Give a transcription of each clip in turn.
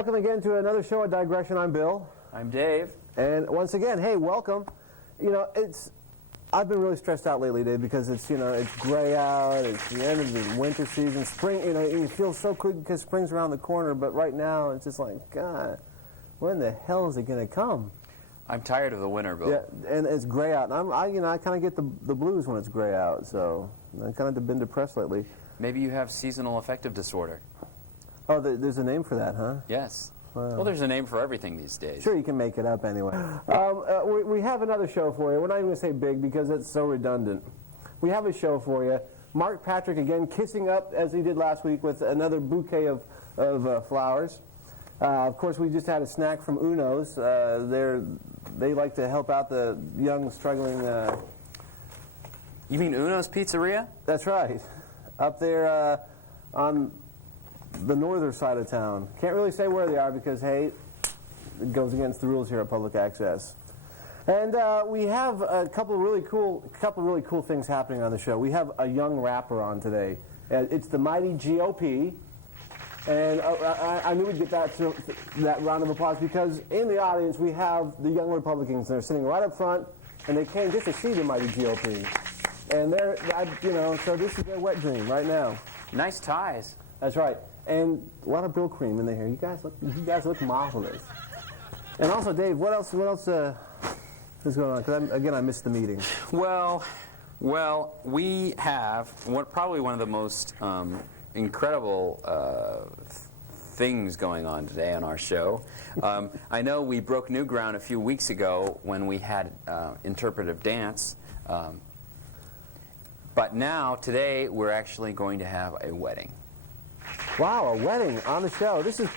Welcome again to another show at Digression. I'm Bill. I'm Dave. And once again, hey, welcome. You know, I've been really stressed out lately, Dave, because it's gray out, it's the end of the winter season, spring, you feel so good because spring's around the corner, but right now it's just like, God, when the hell is it going to come? I'm tired of the winter, Bill. Yeah, and it's gray out, and I kind of get the blues when it's gray out, so I've kind of been depressed lately. Maybe you have seasonal affective disorder. Oh, there's a name for that, huh? Yes. Wow. Well, there's a name for everything these days. Sure, you can make it up anyway. We have another show for you. We're not even going to say big because it's so redundant. We have a show for you. Mark Patrick again kissing up, as he did last week, with another bouquet of flowers. Of course, we just had a snack from Uno's. They like to help out the young, struggling... You mean Uno's Pizzeria? That's right. Up there on the northern side of town. Can't really say where they are because, hey, it goes against the rules here at Public Access. And we have a couple of really cool things happening on the show. We have a young rapper on today. It's the mighty GOP. And I knew we'd get that round of applause because in the audience we have the young Republicans. They're sitting right up front, and they came just to see the mighty GOP. And so this is their wet dream right now. Nice ties. That's right. And a lot of Brill cream in there. You guys look marvelous. And also, Dave, what else is going on? Because I missed the meeting. Well, we have probably one of the most incredible things going on today on our show. I know we broke new ground a few weeks ago when we had interpretive dance. But now, today, we're actually going to have a wedding. Wow, a wedding on the show. This is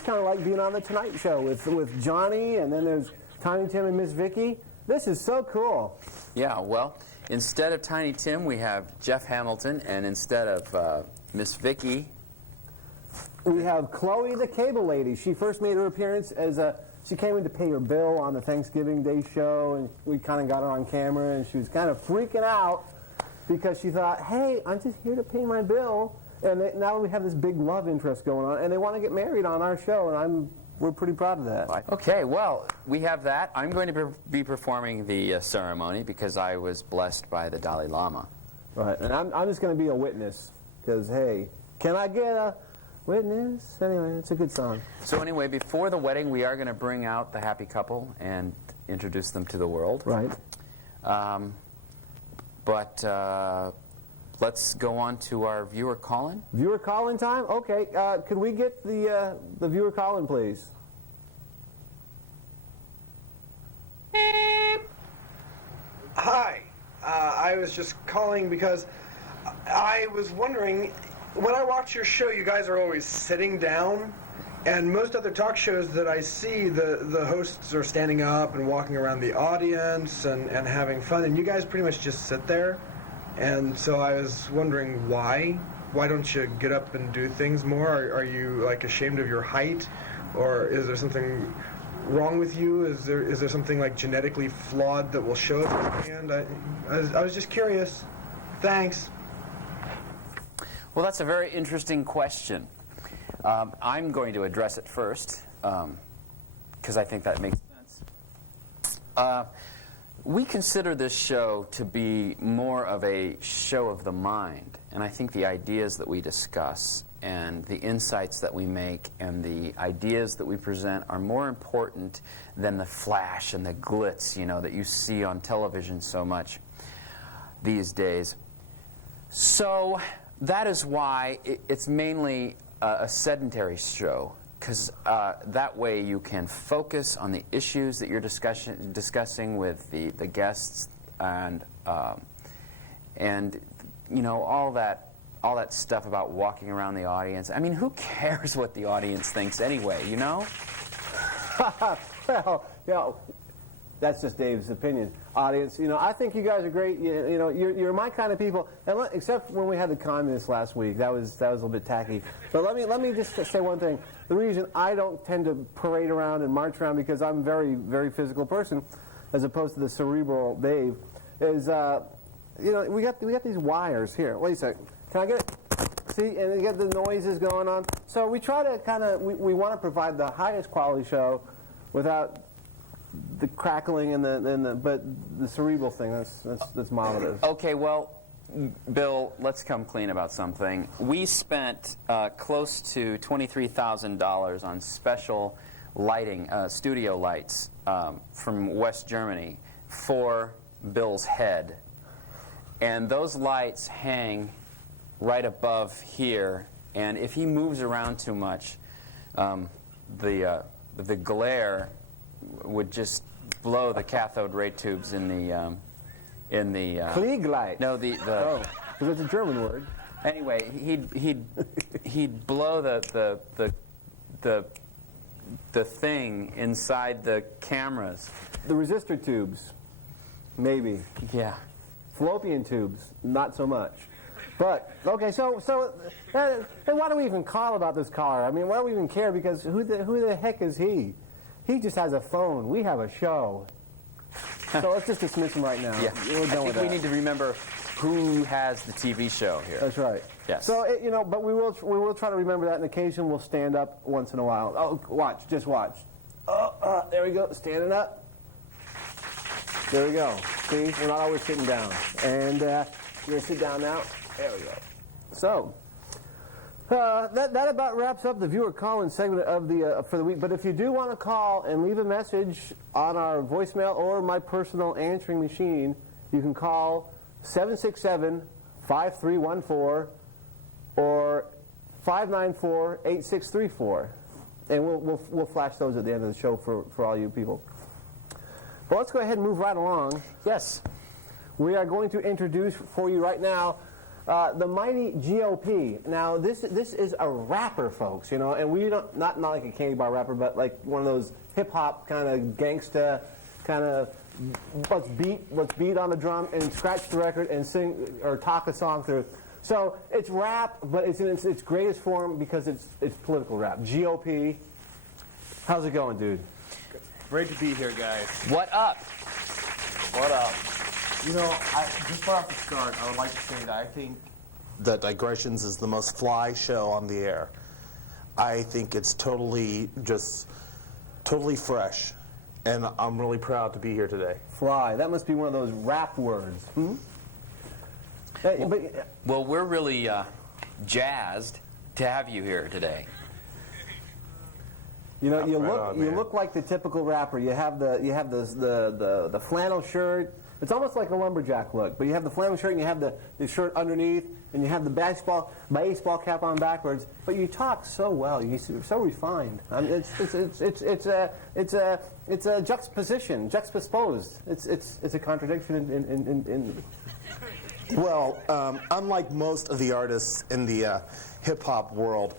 kind of like being on the Tonight Show with Johnny, and then there's Tiny Tim and Miss Vicky. This is so cool. Yeah, well, instead of Tiny Tim, we have Jeff Hamilton, and instead of Miss Vicky, we have Chloe the Cable Lady. She first made her appearance as she came in to pay her bill on the Thanksgiving Day show, and we kind of got her on camera, and she was kind of freaking out because she thought, hey, I'm just here to pay my bill. And now we have this big love interest going on, and they want to get married on our show, and we're pretty proud of that. Okay, well, we have that. I'm going to be performing the ceremony because I was blessed by the Dalai Lama. Right, and I'm just going to be a witness because, hey, can I get a witness? Anyway, it's a good song. So anyway, before the wedding, we are going to bring out the happy couple and introduce them to the world. Right. Let's go on to our viewer call-in. Viewer call-in time? Okay. Could we get the viewer call-in, please? Hi. I was just calling because I was wondering, when I watch your show, you guys are always sitting down, and most other talk shows that I see, the hosts are standing up and walking around the audience and having fun, and you guys pretty much just sit there. And so I was wondering why. Why don't you get up and do things more? Are you like ashamed of your height, or is there something wrong with you? Is there something like genetically flawed that will show up at the end? I was just curious. Thanks. Well, that's a very interesting question. I'm going to address it first because I think that makes sense. We consider this show to be more of a show of the mind, and I think the ideas that we discuss and the insights that we make and the ideas that we present are more important than the flash and the glitz, that you see on television so much these days. So that is why it's mainly a sedentary show. Because that way you can focus on the issues that you're discussing with the guests and all that stuff about walking around the audience. I mean, who cares what the audience thinks anyway, Well, that's just Dave's opinion. Audience, I think you guys are great. You're my kind of people. And except when we had the communists last week, that was a little bit tacky. But let me just say one thing. The reason I don't tend to parade around and march around because I'm a very, very physical person, as opposed to the cerebral Dave, is we got these wires here. Wait a second. Can I get it? See, and you get the noises going on. So we try to kind of, we want to provide the highest quality show without the crackling and but the cerebral thing, that's marvelous. Okay, well, Bill, let's come clean about something. We spent close to $23,000 on special lighting, studio lights from West Germany for Bill's head. And those lights hang right above here, and if he moves around too much, the glare would just blow the cathode ray tubes in the Klieglein. no, Oh, because it's a German word. anyway, he'd blow the thing inside the cameras. The resistor tubes, maybe. Yeah. Fallopian tubes, not so much. But, okay, so then why do we even call about this caller? I mean, why do we even care? Because who the heck is he? He just has a phone. We have a show. So let's just dismiss him right now. Yeah. We're I done with think we that. need to remember who has the TV show here. That's right. Yes. So, but we will try to remember that, and occasion we'll stand up once in a while. Oh, watch, just watch. There we go, standing up. There we go. See, we're not always sitting down. And you're going to sit down now. There we go. So, that about wraps up the viewer call-in segment of the for the week. But if you do want to call and leave a message on our voicemail or my personal answering machine, you can call 767-5314 or 594-8634, and we'll flash those at the end of the show for all you people. But let's go ahead and move right along. Yes. We are going to introduce for you right now the mighty GOP. Now, this is a rapper, folks, and we don't, not like a candy bar rapper, but like one of those hip-hop kind of gangsta, kind of let's beat on the drum and scratch the record and sing or talk a song through. So it's rap, but it's in its greatest form because it's political rap. GOP. How's it going, dude? Great to be here, guys. What up? What up? Just right off the start, I would like to say that I think that Digressions is the most fly show on the air. I think it's totally fresh, and I'm really proud to be here today. Fly. That must be one of those rap words. Hmm? But Well, we're really jazzed to have you here today. you Right on, man. look like the typical rapper. You have the flannel shirt. It's almost like a lumberjack look, but you have the flannel shirt and you have the shirt underneath, and you have the baseball cap on backwards. But you talk so well. You're so refined. I mean, it's a juxtaposition, juxtaposed. It's a contradiction in Well, unlike most of the artists in the hip-hop world,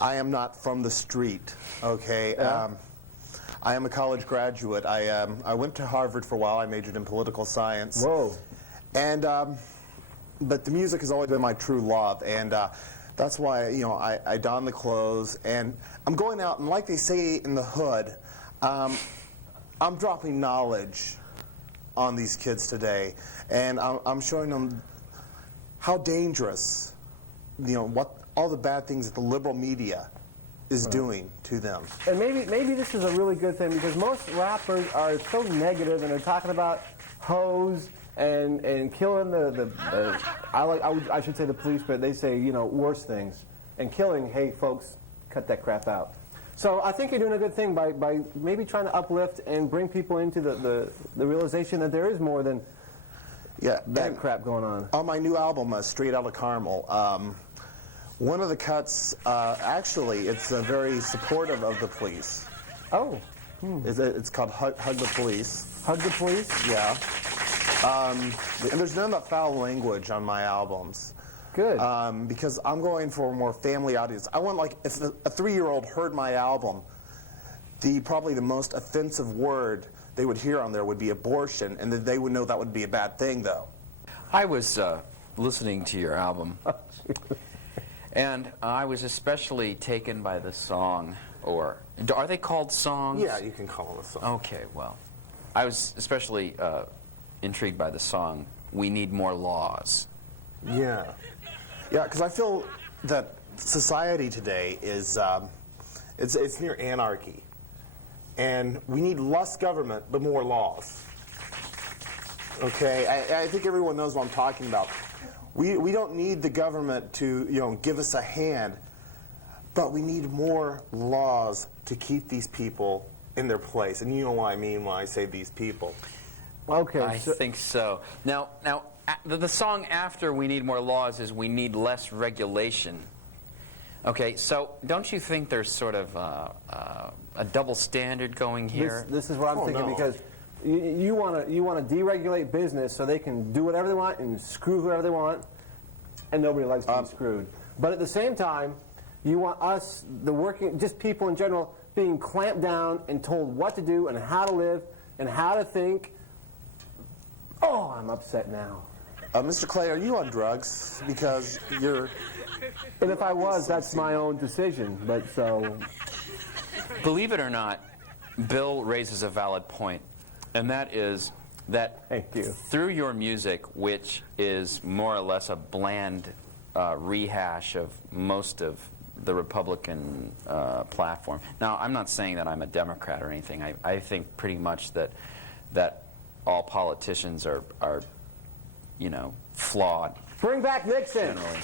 I am not from the street, okay? Yeah. I am a college graduate. I went to Harvard for a while. I majored in political science. Whoa. And, but the music has always been my true love, and that's why, I don the clothes, and I'm going out, and like they say in the hood, I'm dropping knowledge on these kids today, and I'm showing them how dangerous, what all the bad things that the liberal media is doing to them. And maybe this is a really good thing because most rappers are so negative and they're talking about hoes and killing I should say the police, but they say worse things and killing. Hey folks, cut that crap out. So I think you're doing a good thing by maybe trying to uplift and bring people into the realization that there is more than bad crap going on. On my new album, Straight Outta Carmel, one of the cuts, actually, it's very supportive of the police. Oh. It's called Hug the Police. Hug the Police? Yeah. And there's none of that foul language on my albums. Good. Because I'm going for a more family audience. I want, like, if a 3-year-old heard my album, probably the most offensive word they would hear on there would be abortion, and that they would know that would be a bad thing, though. I was listening to your album, and I was especially taken by the song, or are they called songs? Yeah, you can call it a song. Okay, well, I was especially intrigued by the song, We Need More Laws. Yeah. Yeah, because I feel that society today is it's near anarchy, and we need less government but more laws. Okay, I think everyone knows what I'm talking about. We don't need the government to give us a hand, but we need more laws to keep these people in their place. And you know what I mean when I say these people. Okay. I think so. Now, the song after "We Need More Laws" is "We Need Less Regulation." Okay, so don't you think there's sort of a double standard going here? This is what I'm thinking, no. because you want to deregulate business so they can do whatever they want and screw whoever they want, and nobody likes to be screwed. But at the same time, you want us, just people in general, being clamped down and told what to do and how to live and how to think. Oh, I'm upset now. Mr. Clay, are you on drugs? Because you're... And if I was, that's my own decision. But so... Believe it or not, Bill raises a valid point, and that is that Thank you. through your music, which is more or less a bland rehash of most of the Republican platform. Now, I'm not saying that I'm a Democrat or anything. I think pretty much that all politicians are flawed. Bring back Nixon. Generally.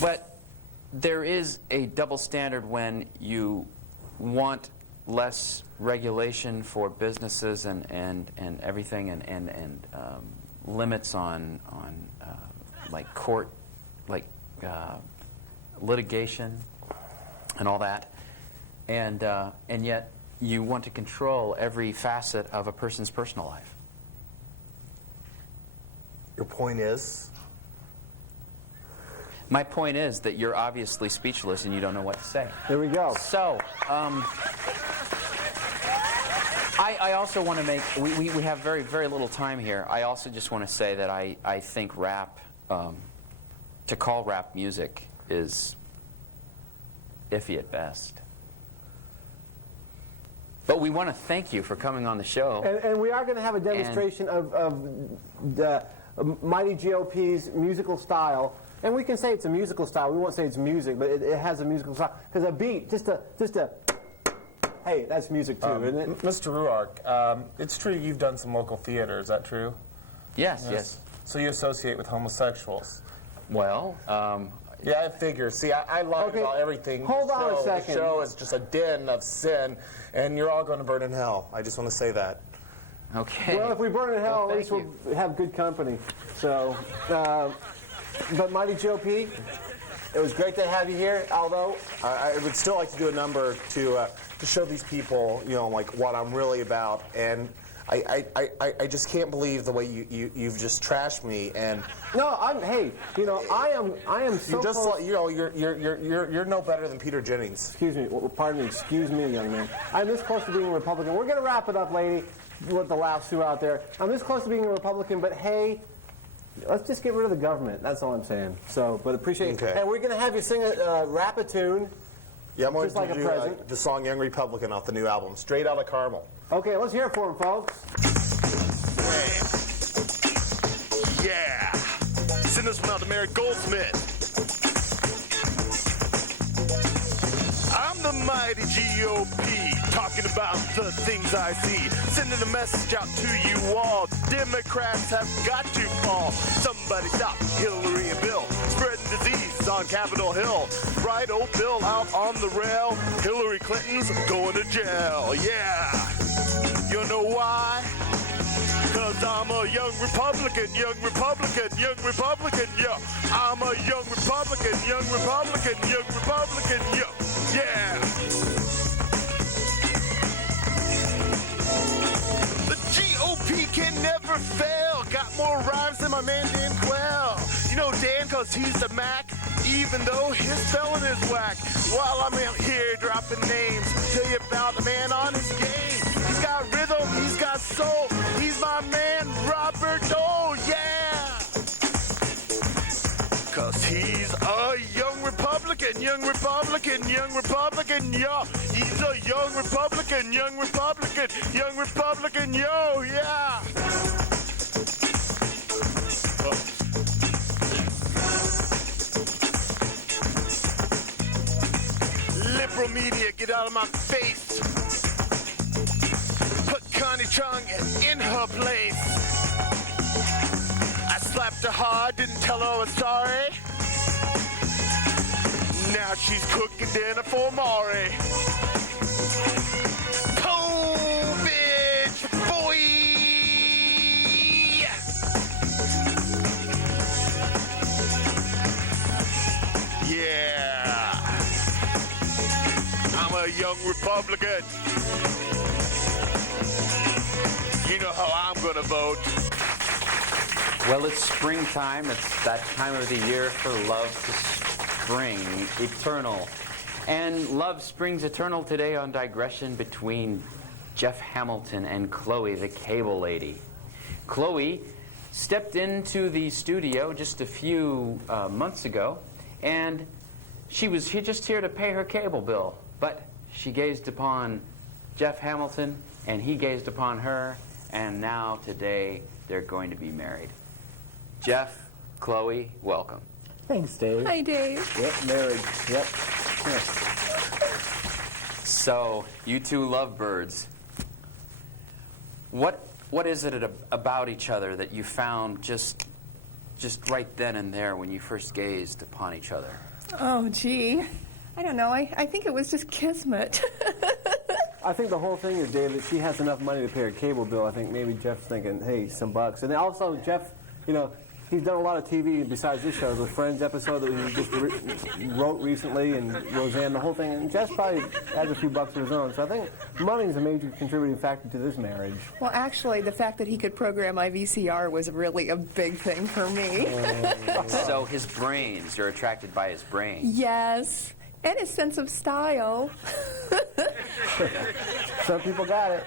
But there is a double standard when you want less regulation for businesses and everything and limits on like court, like litigation and all that, and yet you want to control every facet of a person's personal life. Your point is? My point is that you're obviously speechless and you don't know what to say. There we go. So, I also want to make, we have very, very little time here. I also just want to say that I think rap, to call rap music is iffy at best. But we want to thank you for coming on the show. And we are going to have a demonstration of the Mighty GOP's musical style. And we can say it's a musical style. We won't say it's music, but it has a musical style. Because a beat, just a, hey, that's music too, isn't it? Mr. Ruark, it's true you've done some local theater, is that true? Yes. So you associate with homosexuals? Well, Yeah, I figure. See, I lied Okay, about everything. hold on a second. The show is just a den of sin, and you're all going to burn in hell. I just want to say that. okay. Well, if we burn in hell, Well, at least thank we'll have good company. So, but Mighty GOP, it was great to have you here, although I would still like to do a number to show these people, like what I'm really about, and I just can't believe the way you've just trashed me, and no, I am so you're just close. like you're no better than Peter Jennings. Excuse me, pardon me, excuse me, young man. I'm this close to being a Republican. We're going to wrap it up, lady, with the lasso out there. I'm this close to being a Republican, but hey, let's just get rid of the government. That's all I'm saying. So, but appreciate it. Okay. And we're going to have you sing a rap a tune. Yeah, I'm going Just like to a do present. the song "Young Republican" off the new album, Straight Outta Carmel. Okay, let's hear it for him, folks. Yeah, send this one out to Mary Goldsmith. I'm the mighty GOP, talking about the things I see. Sending a message out to you all. Democrats have got to fall. Somebody stop Hillary and Bill spreading disease on Capitol Hill. Right, old Bill out on the rail. Hillary Clinton's going to jail. Yeah, you know why? Cause I'm a young Republican, yeah. I'm a young Republican, yeah. The GOP can never fail. Got more rhymes than my man Dan Quayle. You know Dan cause he's the Mac, even though his spelling is whack. While I'm out here dropping names, tell you about the man on his game. He's got rhythm, he's got soul. He's my man, Robert Dole, yeah. Cause he's a young Republican, yeah. He's a young Republican, yo, yeah. liberal media, get out of my face. Put Connie Chung in her place. I slapped her hard, didn't tell her I was sorry. Now she's cooking dinner for Maury. Oh, bitch, boy! Yeah. I'm a young Republican. You know how I'm gonna vote. Well, it's springtime. It's that time of the year for love to spring eternal. And love springs eternal today on Digression between Jeff Hamilton and Chloe, the cable lady. Chloe stepped into the studio just a few months ago, and she was just here to pay her cable bill. But she gazed upon Jeff Hamilton, and he gazed upon her, and now today they're going to be married. Jeff, Chloe, welcome. Thanks, Dave. Hi, Dave. Yep, married. Yep. Yes. So, you two lovebirds. What is it about each other that you found just right then and there when you first gazed upon each other? Oh, gee. I don't know. I think it was just kismet. I think the whole thing is, Dave, that she has enough money to pay her cable bill. I think maybe Jeff's thinking, hey, some bucks. And then also, Jeff, you know, he's done a lot of TV besides this show. The Friends episode that he just wrote recently, and Roseanne, the whole thing. And Jeff probably has a few bucks of his own. So I think money's a major contributing factor to this marriage. Well, actually, the fact that he could program my VCR was really a big thing for me. So his brains, you're attracted by his brains. Yes. And his sense of style. Some people got it.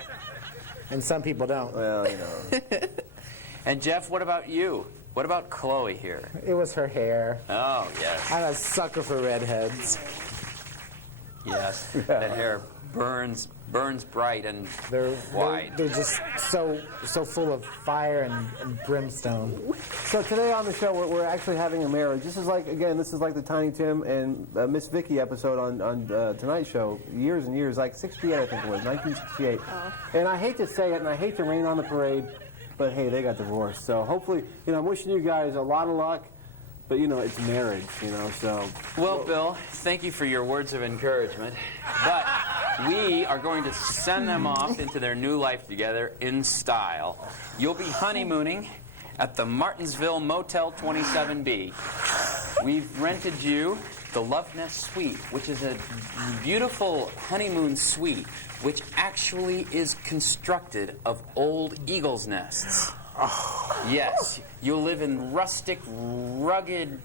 And some people don't. Well, you know. And Jeff, what about you? What about Chloe here? It was her hair. Oh, yes. I'm a sucker for redheads. Yes. That hair burns bright and wide. They're just so full of fire and brimstone. So today on the show, we're actually having a marriage. This is like the Tiny Tim and Miss Vicky episode on Tonight Show years and years, like 68, I think it was, 1968. And I hate to say it, and I hate to rain on the parade, but hey, they got divorced. So hopefully, you know, I'm wishing you guys a lot of luck. But, you know, it's marriage, you know, so... Well, Bill, thank you for your words of encouragement. But we are going to send them off into their new life together in style. You'll be honeymooning at the Martinsville Motel 27B. We've rented you the Love Nest Suite, which is a beautiful honeymoon suite, which actually is constructed of old eagle's nests. Yes, you'll live in rustic ruggedness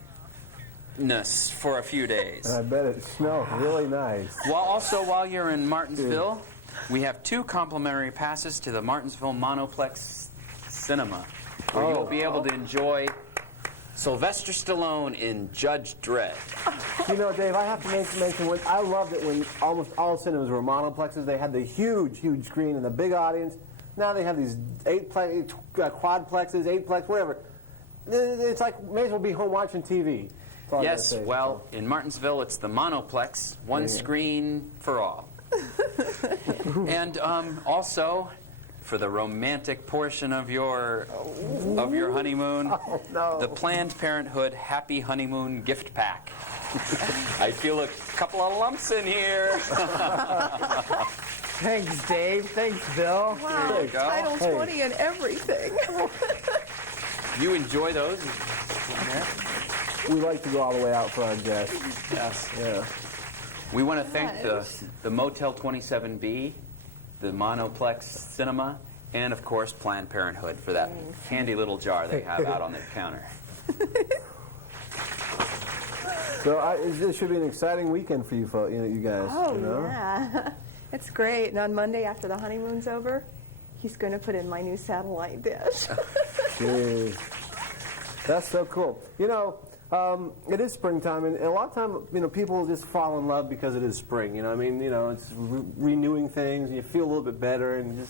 for a few days. And I bet it smells really nice. While you're in Martinsville, we have 2 complimentary passes to the Martinsville Monoplex Cinema, where you'll be able to enjoy Sylvester Stallone in Judge Dredd. You know, Dave, I have to mention, I loved it when almost all cinemas were monoplexes. They had the huge screen and the big audience. Now they have these quadplexes, 8plex, whatever. It's like, may as well be home watching TV. Yes, well, in Martinsville, it's the Monoplex, one screen for all. And also, for the romantic portion of your honeymoon, the Planned Parenthood Happy Honeymoon Gift Pack. I feel a couple of lumps in here. Thanks, Dave. Thanks, Bill. Wow, There you go. Title 20 and everything. You enjoy those? We like to go all the way out for our guests. Yes. Yeah. We want to thank the Motel 27B, the Monoplex Cinema, and of course Planned Parenthood for that handy little jar they have out on their counter. So this should be an exciting weekend for you guys. Oh, you know? yeah. It's great. And on Monday, after the honeymoon's over, he's going to put in my new satellite dish. Jeez. That's so cool. You know, it is springtime, and a lot of time, you know, people just fall in love because it is spring. You know, I mean, you know, it's renewing things, and you feel a little bit better, and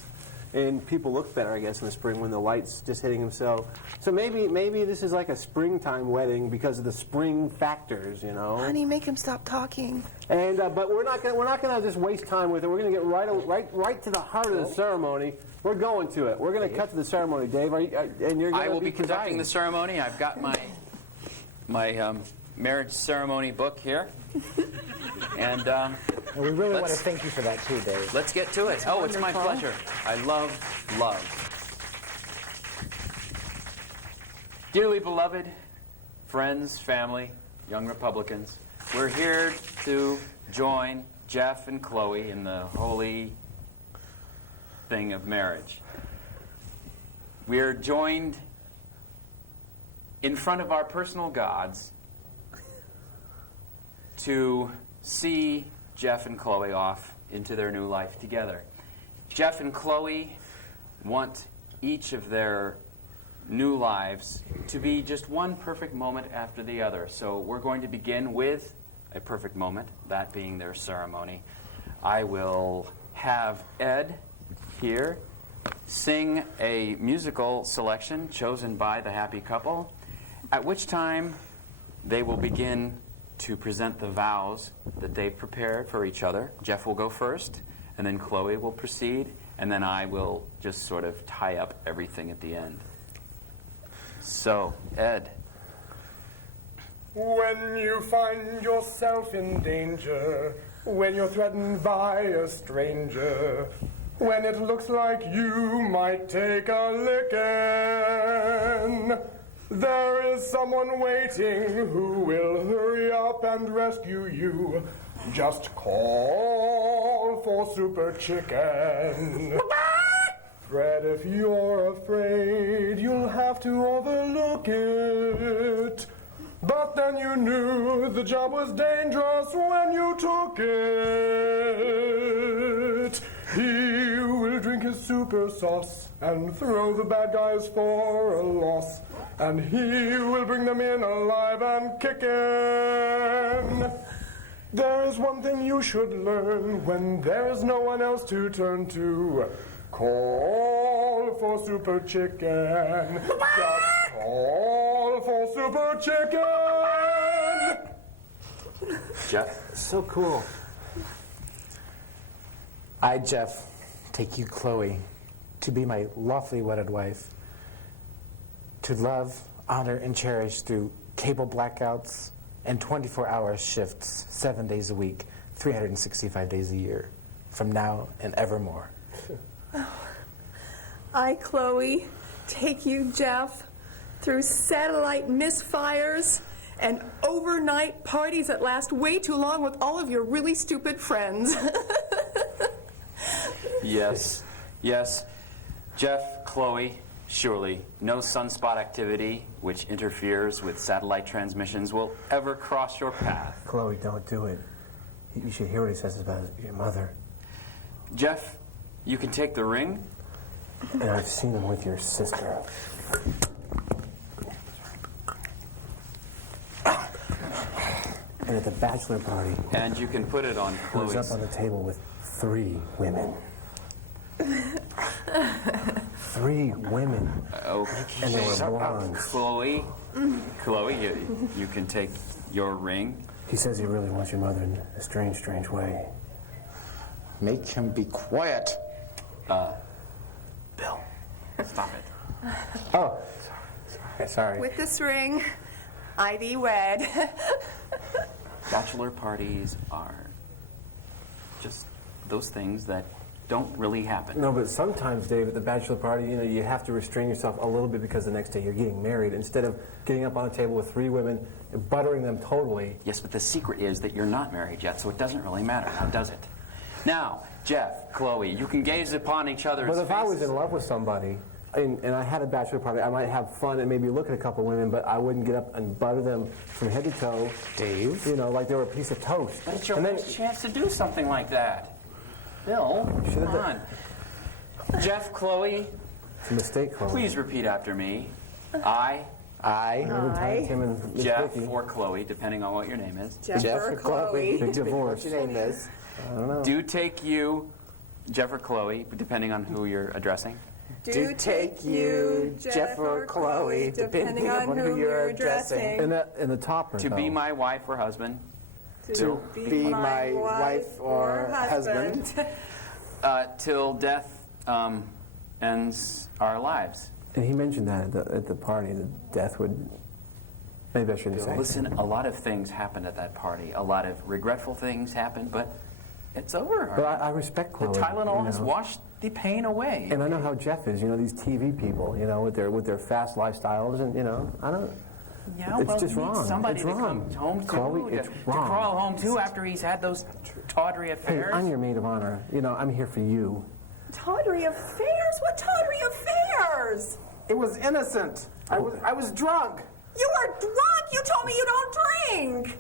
and people look better, I guess, in the spring when the light's just hitting them. So maybe this is like a springtime wedding because of the spring factors, you know. Honey, make him stop talking. And but we're not gonna just waste time with it. We're gonna get right to the heart of the ceremony. We're going to it. We're gonna cut to the ceremony, Dave. And you're gonna I will be conducting presiding. the ceremony. I've got my marriage ceremony book here. And And we really want to Let's- thank you for that too, Dave. let's get to it. Oh, it's my wonderful. pleasure. I love love. Dearly beloved friends, family, young Republicans, we're here to join Jeff and Chloe in the holy thing of marriage. We are joined in front of our personal gods to see Jeff and Chloe off into their new life together. Jeff and Chloe want each of their new lives to be just one perfect moment after the other. So we're going to begin with a perfect moment, that being their ceremony. I will have Ed here sing a musical selection chosen by the happy couple, at which time they will begin to present the vows that they've prepared for each other. Jeff will go first, and then Chloe will proceed, and then I will just sort of tie up everything at the end. So, Ed. When you find yourself in danger, when you're threatened by a stranger, when it looks like you might take a licking, there is someone waiting who will hurry up and rescue you. Just call for Super Chicken. Fred, if you're afraid, you'll have to overlook it. But then you knew the job was dangerous when you took it. He will drink his super sauce and throw the bad guys for a loss. And he will bring them in alive and kicking. There is one thing you should learn when there is no one else to turn to. Call for Super Chicken. Just call for Super Chicken. Jeff? So cool. I, Jeff, take you, Chloe, to be my lawfully wedded wife, to love, honor, and cherish through cable blackouts and 24-hour shifts, 7 days a week, 365 days a year, from now and evermore. I, Chloe, take you, Jeff, through satellite misfires and overnight parties that last way too long with all of your really stupid friends. Yes. Yes. Jeff, Chloe, surely no sunspot activity which interferes with satellite transmissions will ever cross your path. Chloe, don't do it. You should hear what he says about your mother. Jeff, you can take the ring. And I've seen him with your sister. And at the bachelor party, And you can put it on he was Chloe's. up on the table with 3 women. 3 women. Okay. And they were blondes. Chloe, you can take your ring. He says he really wants your mother in a strange, strange way. Make him be quiet. Bill, stop it. Oh, sorry. With this ring, I thee wed. Bachelor parties are just those things that don't really happen. No, but sometimes, Dave, at the bachelor party, you have to restrain yourself a little bit because the next day you're getting married. Instead of getting up on a table with 3 women and buttering them totally. Yes, but the secret is that you're not married yet, so it doesn't really matter, now does it? Now, Jeff, Chloe, you can gaze upon each other's But if I was faces. in love with somebody and I had a bachelor party, I might have fun and maybe look at a couple women, but I wouldn't get up and butter them from head to toe. Dave? Like they were a piece of toast. But it's your And then- first chance to do something like that. Bill, come on. Jeff, Chloe, It's a mistake, Chloe. please repeat after me. I, Remember Aye. Tim and Miss Jeff, Vicky? or Chloe, depending on what your name is, Jeff or Chloe. Big divorce. What's your name is? I don't know. do take you Jeff or Chloe, depending on who you're addressing. Do take you, Jeff or Chloe, depending on who you're addressing. In the topper. To be my wife or husband. To be my wife or husband. Till death ends our lives. And he mentioned that at the party, that death would. Maybe I shouldn't say. Listen, a lot of things happened at that party. A lot of regretful things happened, but it's over. But I respect The Chloe. Tylenol you has know. washed the pain away. And I know how Jeff is. You know, these TV people. You know, with their fast lifestyles, and you know, I don't. Yeah, It's well, just he needs wrong. somebody It's to wrong. come home to, Chloe, to, it's to wrong. crawl home to after he's had those tawdry Hey, affairs. I'm your maid of honor. You know, I'm here for you. Tawdry affairs? What tawdry affairs? It was innocent. I was drunk. You were drunk. You told me you don't drink.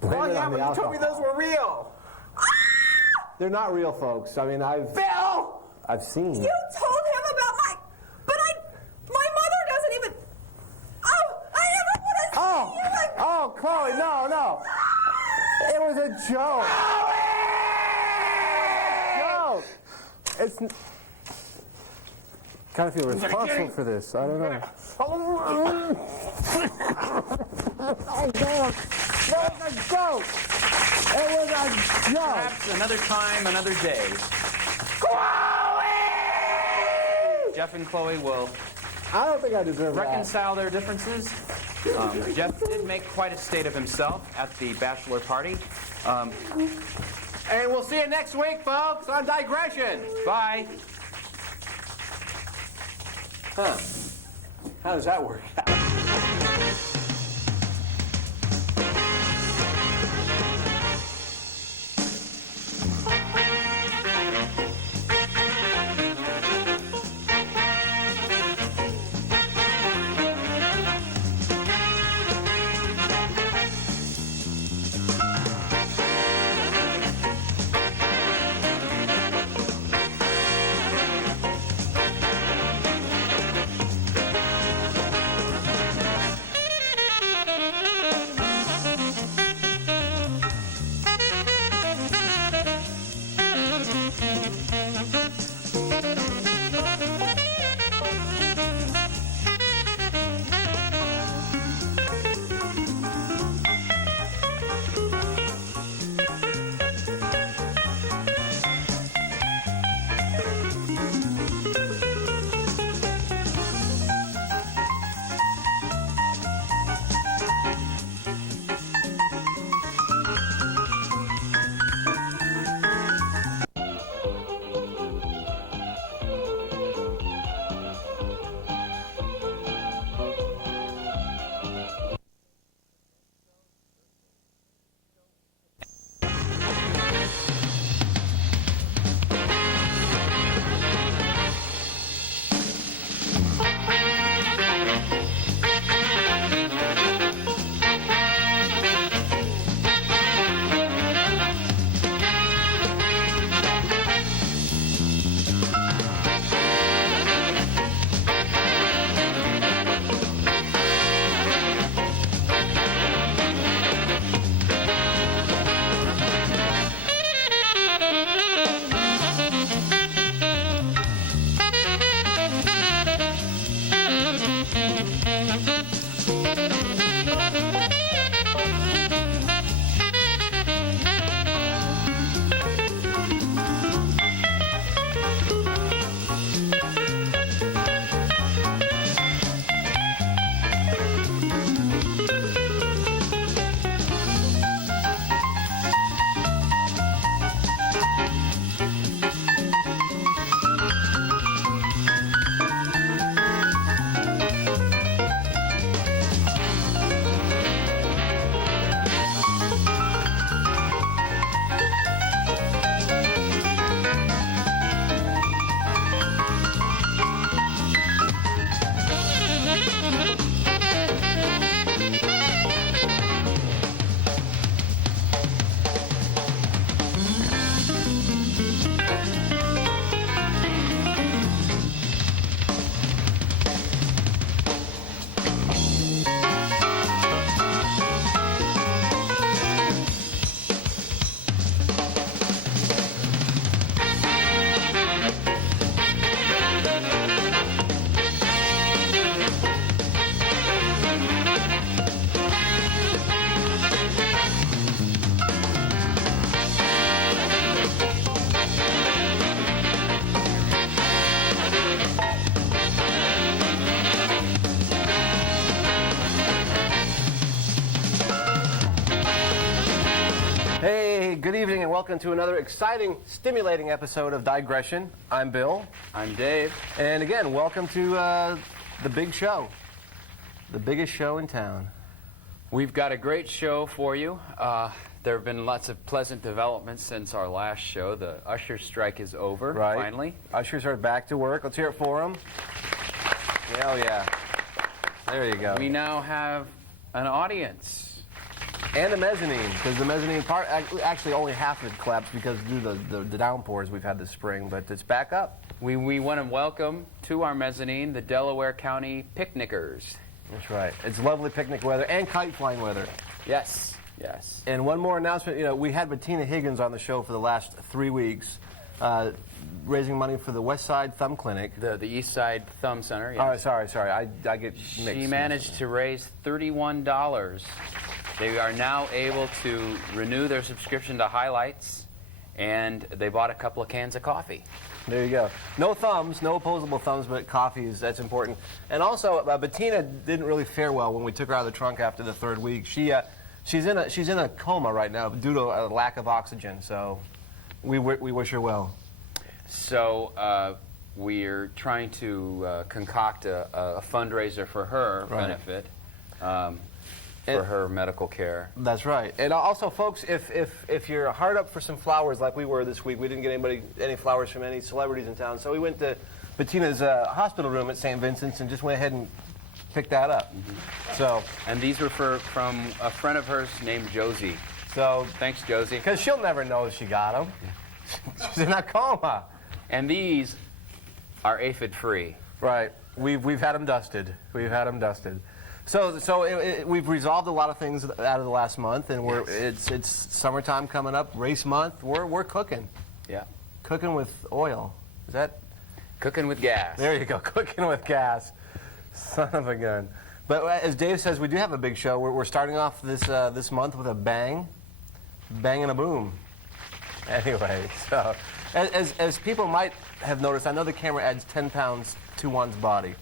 Blame Oh, it yeah, on but the you told me alcohol. those were real. They're not real, folks. I mean, Phil! I've seen. You told him about my mother doesn't even. Oh, I never would have Oh, seen you like. oh, Chloe, no. It was a joke. Joke. It's. Kind of feel responsible for this. I don't know. Oh, God. That was a joke. It was a joke. Perhaps another time, another day. Jeff and Chloe will I don't think I deserve that. reconcile their differences. Jeff did make quite a state of himself at the bachelor party. And we'll see you next week, folks, on Digression. Bye. Huh. How does that work out? Hey, good evening and welcome to another exciting, stimulating episode of Digression. I'm Bill. I'm Dave. And again, welcome to the big show. The biggest show in town. We've got a great show for you. There have been lots of pleasant developments since our last show. The usher strike is over, finally. Ushers are back to work. Let's hear it for them. Hell yeah. There you go. We now have an audience. And the mezzanine, because the mezzanine part, actually only half of it collapsed because due to the downpours we've had this spring, but it's back up. We want to welcome to our mezzanine the Delaware County Picnickers. That's right. It's lovely picnic weather and kite flying weather. Yes, yes. And one more announcement. You know, we had Bettina Higgins on the show for the last 3 weeks, raising money for the West Side Thumb Clinic. The East Side Thumb Center, yes. All right, sorry. I get mixed. She managed to raise $31. They are now able to renew their subscription to Highlights, and they bought a couple of cans of coffee. There you go. No thumbs, no opposable thumbs, but coffee that's important. And also, Bettina didn't really fare well when we took her out of the trunk after the 3rd week. She's in a coma right now due to a lack of oxygen. So we wish her well. So we're trying to concoct a fundraiser for her benefit. For her medical care. That's right. And also, folks, if you're hard up for some flowers like we were this week, we didn't get any flowers from any celebrities in town, so we went to Bettina's hospital room at St. Vincent's and just went ahead and picked that up. So, and these were from a friend of hers named Josie. So thanks, Josie. Because she'll never know if she got them. She's in a coma. And these are aphid-free. Right. We've had them dusted. So we've resolved a lot of things out of the last month, and it's summertime coming up, race month. We're cooking. Yeah. Cooking with oil. Is that? Cooking with gas. There you go. Cooking with gas. Son of a gun. But as Dave says, we do have a big show. We're starting off this month with a bang and a boom. Anyway, so as people might have noticed, I know the camera adds 10 pounds to one's body.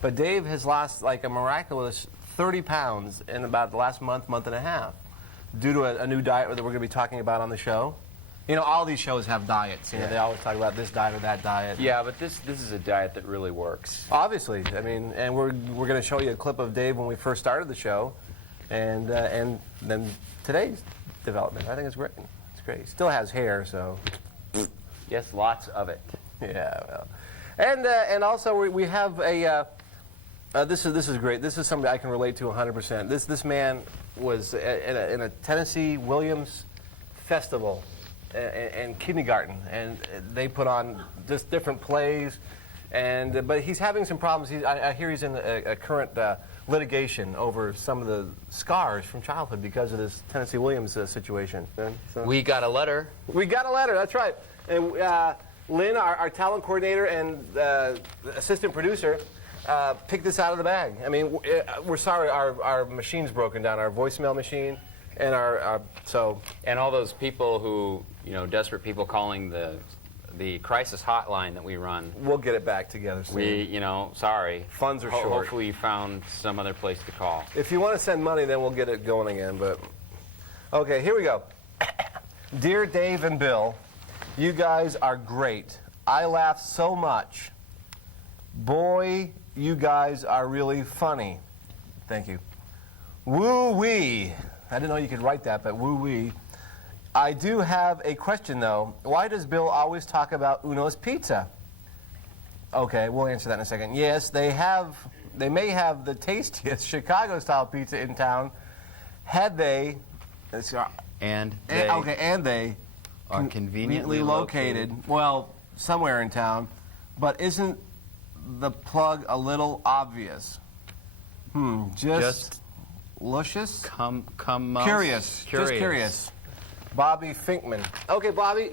But Dave has lost like a miraculous 30 pounds in about the last month and a half due to a new diet that we're going to be talking about on the show. You know, all these shows have diets. You know, they always talk about this diet or that diet. Yeah, but this is a diet that really works. Obviously. I mean, and we're going to show you a clip of Dave when we first started the show, and then today's development. I think it's great. It's great. He still has hair, so. Yes, lots of it. Yeah, well. And also we have a. This is great. This is something I can relate to 100%. This man was in a Tennessee Williams festival and kindergarten, and they put on just different plays, but he's having some problems. I hear he's in a current litigation over some of the scars from childhood because of this Tennessee Williams situation. So. We got a letter. We got a letter. That's right. And Lynn, our talent coordinator and assistant producer. Pick this out of the bag. I mean, we're sorry, our machine's broken down, our voicemail machine, and and all those people who, desperate people calling the crisis hotline that we run. We'll get it back together soon. Sorry. Funds are short. Hopefully you found some other place to call. If you want to send money, then we'll get it going again. But okay, here we go. Dear Dave and Bill, you guys are great. I laugh so much. Boy, you guys are really funny. Thank you. Woo-wee. I didn't know you could write that, but woo-wee. I do have a question, though. Why does Bill always talk about Uno's Pizza? Okay, we'll answer that in a second. Yes, they may have the tastiest Chicago-style pizza in town. Had they... And they are conveniently located. Well, somewhere in town. But isn't the plug a little obvious? Just luscious? Curious. Just curious. Bobby Finkman. Okay, Bobby,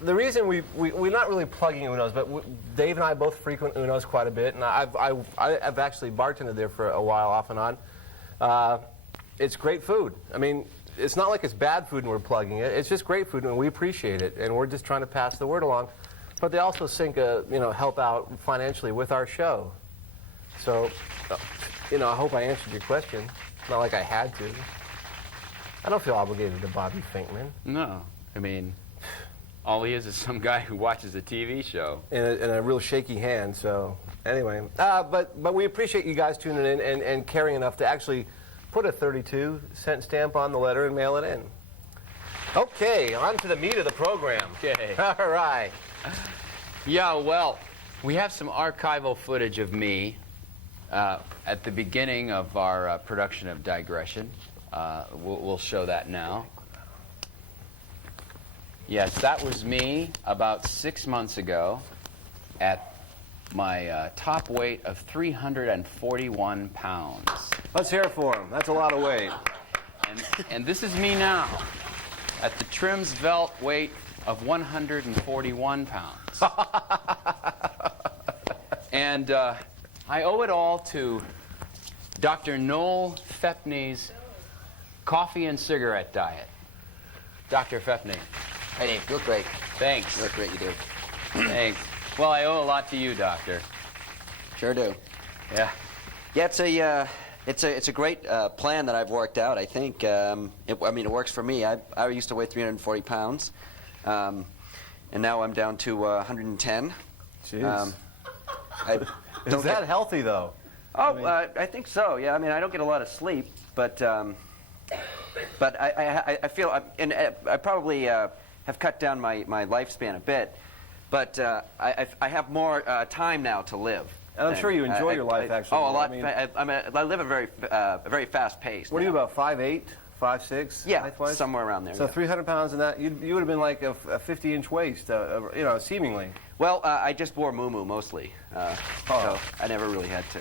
the reason we're not really plugging Uno's, but Dave and I both frequent Uno's quite a bit, and I've actually bartended there for a while off and on. It's great food. I mean, it's not like it's bad food and we're plugging it. It's just great food and we appreciate it, and we're just trying to pass the word along. But they also help out financially with our show. So, I hope I answered your question. Not like I had to. I don't feel obligated to Bobby Finkman. No. I mean, all he is some guy who watches a TV show. In a real shaky hand, so anyway. But we appreciate you guys tuning in and caring enough to actually put a 32-cent stamp on the letter and mail it in. Okay, on to the meat of the program. Okay. All right. Yeah, well, we have some archival footage of me at the beginning of our production of Digression. We'll show that now. Yes, that was me about 6 months ago at my top weight of 341 pounds. Let's hear it for him. That's a lot of weight. And this is me now at the Trim's Velt weight of 141 pounds. And I owe it all to Dr. Noel Fepney's coffee and cigarette diet. Dr. Fepney. Hey, Dave, you look great. Thanks. You look great, you do. Thanks. Well, I owe a lot to you, Doctor. Sure do. Yeah. Yeah, it's a great plan that I've worked out. I think. I mean, it works for me. I used to weigh 340 pounds, and now I'm down to 110. Jeez. I Is that healthy, though? Oh, I think so. Yeah. I mean, I don't get a lot of sleep, but I feel, and I probably have cut down my lifespan a bit, but I have more time now to live. And I'm sure you enjoy your life, actually. Oh, a lot. I mean, I live a very fast pace. what are you, about 5'8", 5'6"? Yeah, height-wise? somewhere around there. So yeah. 300 pounds in that, you would have been like a 50-inch waist, seemingly. Well, I just wore muumuu mostly, so I never really had to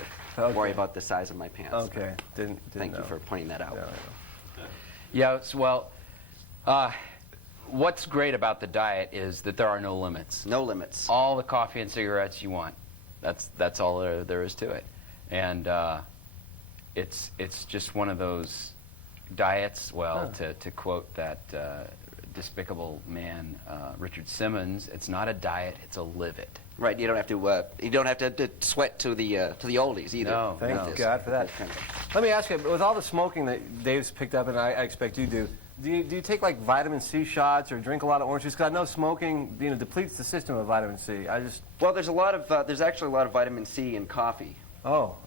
worry about the size of my pants. Okay, didn't Thank know. you for pointing that out. Yeah, I know. Yeah, well, what's great about the diet is that there are no limits. No limits. All the coffee and cigarettes you want. That's all there is to it. And it's just one of those diets, well, to quote that despicable man, Richard Simmons, it's not a diet, it's a live it. Right. You don't have to sweat to the oldies either. No, Thank God for that. Let me ask you, with all the smoking that Dave's picked up, and I expect you do you take like vitamin C shots or drink a lot of orange juice? Because I know smoking, depletes the system of vitamin C. Well, there's actually a lot of vitamin C in coffee. Oh,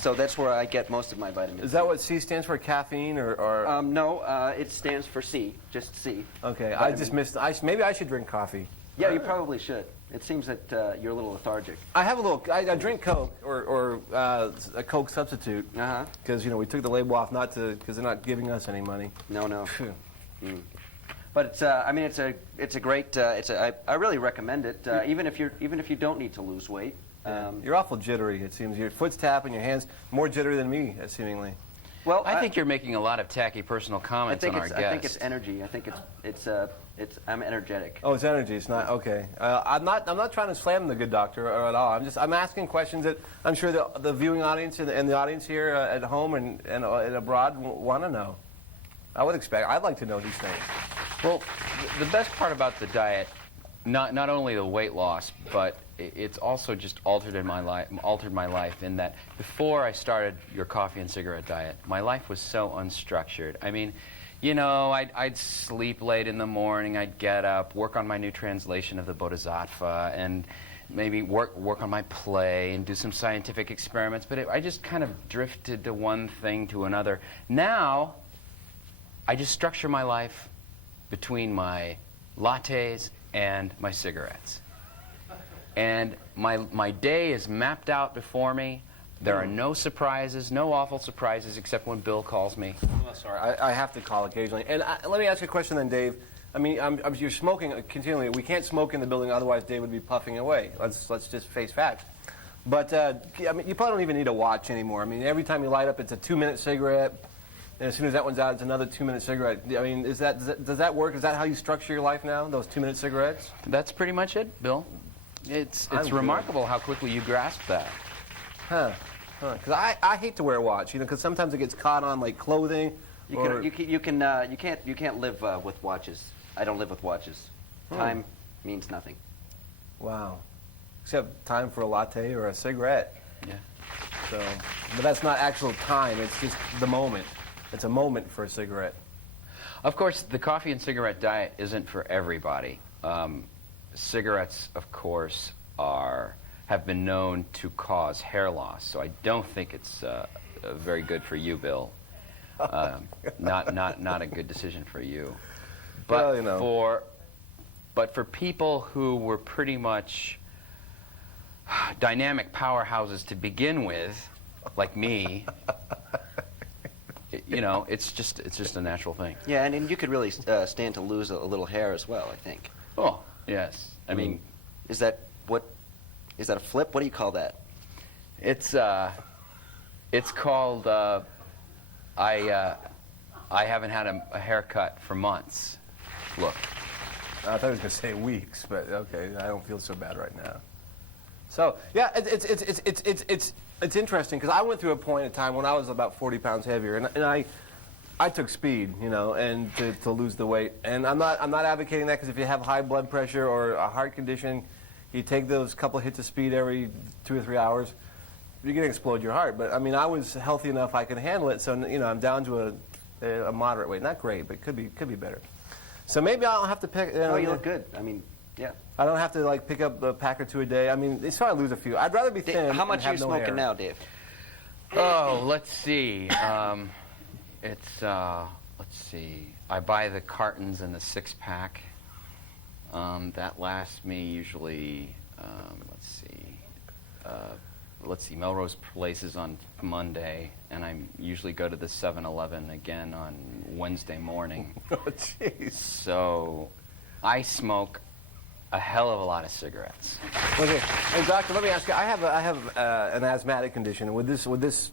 So that's where I get most of my vitamin C. Is that what C stands for? Caffeine or? No, it stands for C, just C. Okay, Vitamin. I just missed. Maybe I should drink coffee. Yeah, you probably should. It seems that you're a little lethargic. I have a little. I drink Coke or a Coke substitute. Because we took the label off because they're not giving us any money. No. But it's I mean it's a great I really recommend it even if you don't need to lose weight. You're awful jittery. It seems your foot's tapping, your hands more jittery than me, seemingly. Well, I think you're making a lot of tacky personal comments on our guest. I think it's energy. I think I'm energetic. Oh, it's energy. It's not okay. I'm not trying to slam the good doctor at all. I'm asking questions that I'm sure the viewing audience and the audience here at home and abroad want to know. I'd like to know these things. Well, the best part about the diet, not only the weight loss, but it's also just altered my life in that before I started your coffee and cigarette diet, my life was so unstructured. I mean, I'd sleep late in the morning, I'd get up, work on my new translation of the Bodhisattva, and maybe work on my play and do some scientific experiments, but I just kind of drifted to one thing to another. Now, I just structure my life between my lattes and my cigarettes. And my day is mapped out before me. There are no surprises, no awful surprises, except when Bill calls me. Oh, sorry, I have to call occasionally. And let me ask you a question then, Dave. I mean, you're smoking continually. We can't smoke in the building, otherwise Dave would be puffing away. Let's just face facts. But I mean, you probably don't even need a watch anymore. I mean, every time you light up, it's a 2-minute cigarette. And as soon as that one's out, it's another 2-minute cigarette. I mean, does that work? Is that how you structure your life now, those 2-minute cigarettes? That's pretty much it, Bill. It's remarkable how quickly you grasp that. Because I hate to wear a watch, because sometimes it gets caught on like clothing. You can't live with watches. I don't live with watches. Time means nothing. Wow. Except time for a latte or a cigarette. Yeah. So, but that's not actual time. It's just the moment. it's a moment for a cigarette. Of course, the coffee and cigarette diet isn't for everybody. Cigarettes, of course, have been known to cause hair loss, so I don't think it's very good for you, Bill. Not a good decision for you. But Well, you know. for people who were pretty much dynamic powerhouses to begin with, like me, you know, it's just a natural thing. Yeah, and you could really stand to lose a little hair as well, I think. Oh, yes. I mean, Is that a flip? What do you call that? it's called I haven't had a haircut for months. Look. I thought I was going to say weeks, but okay, I don't feel so bad right now. So yeah, it's interesting because I went through a point in time when I was about 40 pounds heavier, and I took speed, you know, and to lose the weight. And I'm not advocating that because if you have high blood pressure or a heart condition, you take those couple hits of speed every 2 or 3 hours, you're going to explode your heart. But I mean, I was healthy enough I could handle it, so you know, I'm down to a moderate weight. Not great, but could be better. So maybe I'll have to pick. Oh, you look good. I mean, yeah. I don't have to like pick up a pack or two a day. I mean, so I lose a few. I'd rather be thin. How much and are have you no smoking hair. now, Dave? Oh, let's see. Let's see. I buy the cartons and the 6-pack. That lasts me usually. Let's see. Melrose Place is on Monday, and I usually go to the 7-Eleven again on Wednesday morning. Oh, jeez. So, I smoke a hell of a lot of cigarettes. Okay, and doctor, let me ask you. I have an asthmatic condition. Would this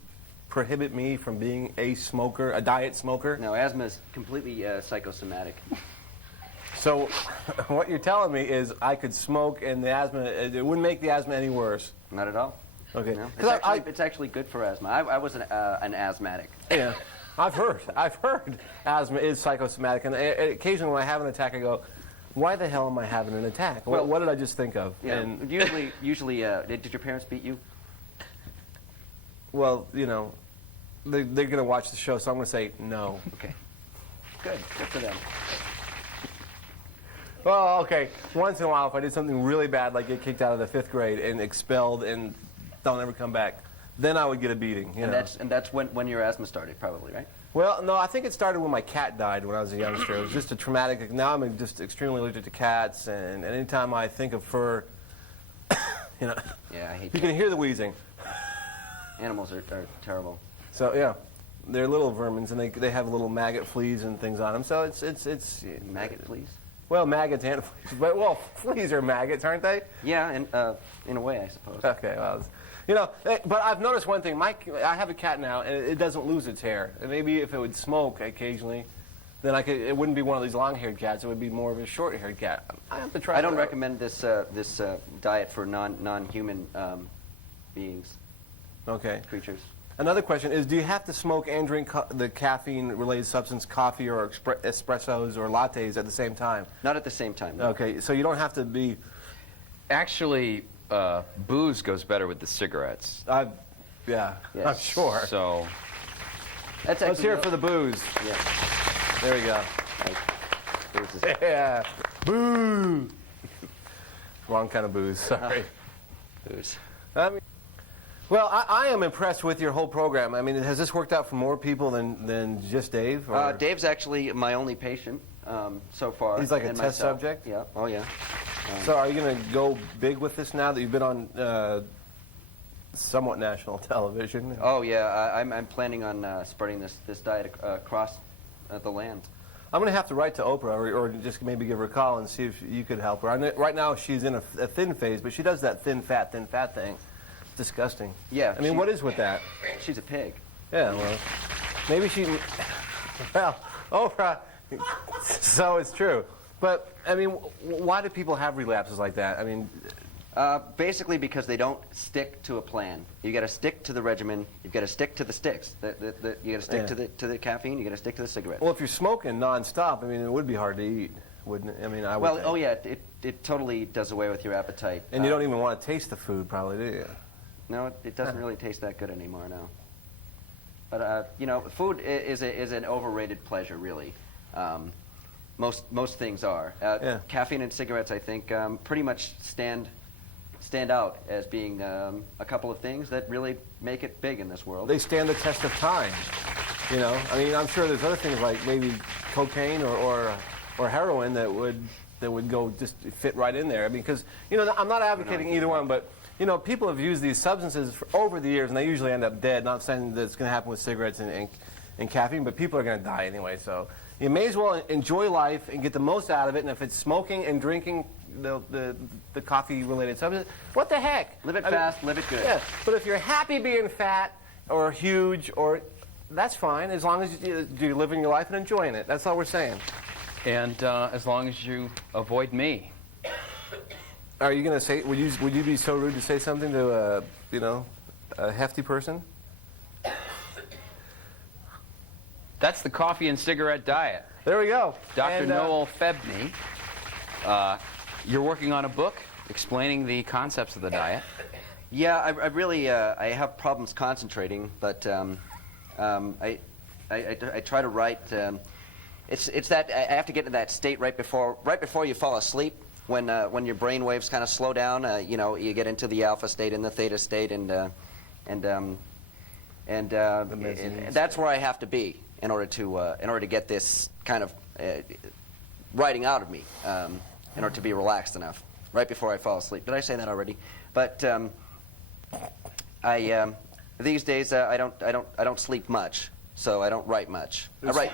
prohibit me from being a smoker, a diet smoker? No, asthma is completely psychosomatic. So, what you're telling me is I could smoke, and the asthma it wouldn't make the asthma any worse. Not at all. Okay. No. 'Cause It's actually good for asthma. I was an asthmatic. Yeah, I've heard asthma is psychosomatic, and occasionally when I have an attack, I go, "Why the hell am I having an attack? Well, what did I just think of?" Yeah. And Usually, did your parents beat you? well, you know, they're going to watch the show, so I'm going to say no. Okay. Good for them. Well, okay. Once in a while, if I did something really bad, like get kicked out of the 5th grade and expelled and don't ever come back, then I would get a beating. You know? And that's when your asthma started, probably, right? Well, no, I think it started when my cat died when I was a youngster. It was just a traumatic. Now I'm just extremely allergic to cats, and anytime I think of fur, you know, Yeah, I hate you can hear the wheezing. Animals are terrible. So yeah, they're little vermins, and they have little maggot fleas and things on them. So it's Maggot fleas? well, maggots and fleas, but well, fleas are maggots, aren't they? Yeah, and in a way, I suppose. Okay, well, you know, but I've noticed one thing. I have a cat now, and it doesn't lose its hair. And maybe if it would smoke occasionally, then it wouldn't be one of these long-haired cats. It would be more of a short-haired cat. I have to try. I don't it out. recommend this diet for non-human beings, Okay. creatures. Another question is, do you have to smoke and drink the caffeine-related substance, coffee or espressos or lattes at the same time? Not at the same time. No. Okay, so you don't have to be... Actually, booze goes better with the cigarettes. Yeah, Yes. I'm sure. So, That's Let's actually hear it for the booze. Yeah. There we go. Booze is- Yeah. Boo! Wrong kind of booze, sorry. booze. I mean, well, I am impressed with your whole program. I mean, has this worked out for more people than just Dave? Or? Dave's actually my only patient so far. He's like a and test myself. subject? Yeah. Oh, yeah. So are you going to go big with this now that you've been on somewhat national television? Oh, yeah. I'm planning on spreading this diet across the land. I'm going to have to write to Oprah or just maybe give her a call and see if you could help her. Right now she's in a thin phase, but she does that thin fat thing. It's disgusting. Yeah. I mean, what is with that? She's a pig. Yeah, well, maybe she... Well, Oprah... So it's true. But, I mean, why do people have relapses like that? I mean... Basically because they don't stick to a plan. You got to stick to the regimen. You've got to stick to the sticks. You got to stick to the caffeine. You got to stick to the cigarette. Well, if you're smoking nonstop, I mean, it would be hard to eat, wouldn't it? I mean, I would think. Oh yeah, it totally does away with your appetite. And you don't even want to taste the food, probably, do you? No, it doesn't really taste that good anymore now. But you know, food is an overrated pleasure, really. Most things are. Yeah. Caffeine and cigarettes, I think, pretty much stand out as being a couple of things that really make it big in this world. They stand the test of time. You know, I mean, I'm sure there's other things like maybe cocaine or heroin that would go just fit right in there. I mean, because you know, I'm not advocating either one, but you know, people have used these substances over the years, and they usually end up dead. Not saying that it's going to happen with cigarettes and caffeine, but people are going to die anyway. So you may as well enjoy life and get the most out of it. And if it's smoking and drinking the coffee-related substance, what the heck? Live it fast, live it good. Yeah, but if you're happy being fat or huge, or that's fine, as long as you're living your life and enjoying it. That's all we're saying. And as long as you avoid me. Are you going to say? Would you be so rude to say something to a hefty person? That's the coffee and cigarette diet. There we go. Dr. Noel Febney, you're working on a book explaining the concepts of the diet. Yeah, I really I have problems concentrating, but I try to write. It's that I have to get to that state right before you fall asleep, when your brain waves kind of slow down. You know, you get into the alpha state and the theta state, and that's where I have to be in order to get this kind of writing out of me, in order to be relaxed enough right before I fall asleep. Did I say that already? But these days I don't sleep much, so I don't write much. I write.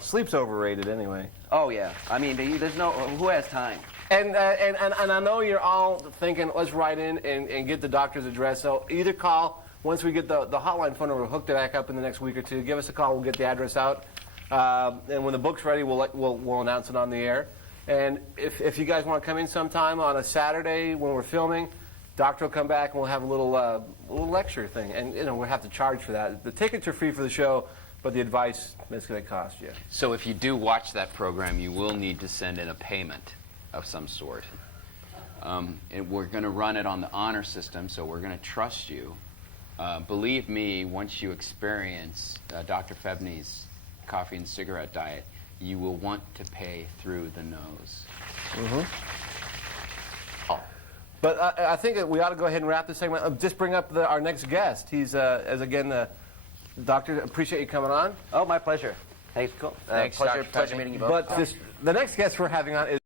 Sleep's overrated anyway. Oh yeah, I mean, there's no who has time. And I know you're all thinking, let's write in and get the doctor's address. So either call once we get the hotline phone number hooked back up in the next week or two. Give us a call. We'll get the address out. And when the book's ready, we'll announce it on the air. And if you guys want to come in sometime on a Saturday when we're filming, Doctor will come back and we'll have a little lecture thing. And you know, we'll have to charge for that. The tickets are free for the show, but the advice is going to cost you. So if you do watch that program, you will need to send in a payment of some sort. And we're going to run it on the honor system, so we're going to trust you. Believe me, once you experience Dr. Febney's coffee and cigarette diet, you will want to pay through the nose. Mm-hmm. Oh. But I think that we ought to go ahead and wrap this segment. Just bring up our next guest. He's, Doctor, appreciate you coming on. Oh, my pleasure. Hey, cool. Thanks, pleasure Dr. meeting you both. But the next guest we're having on is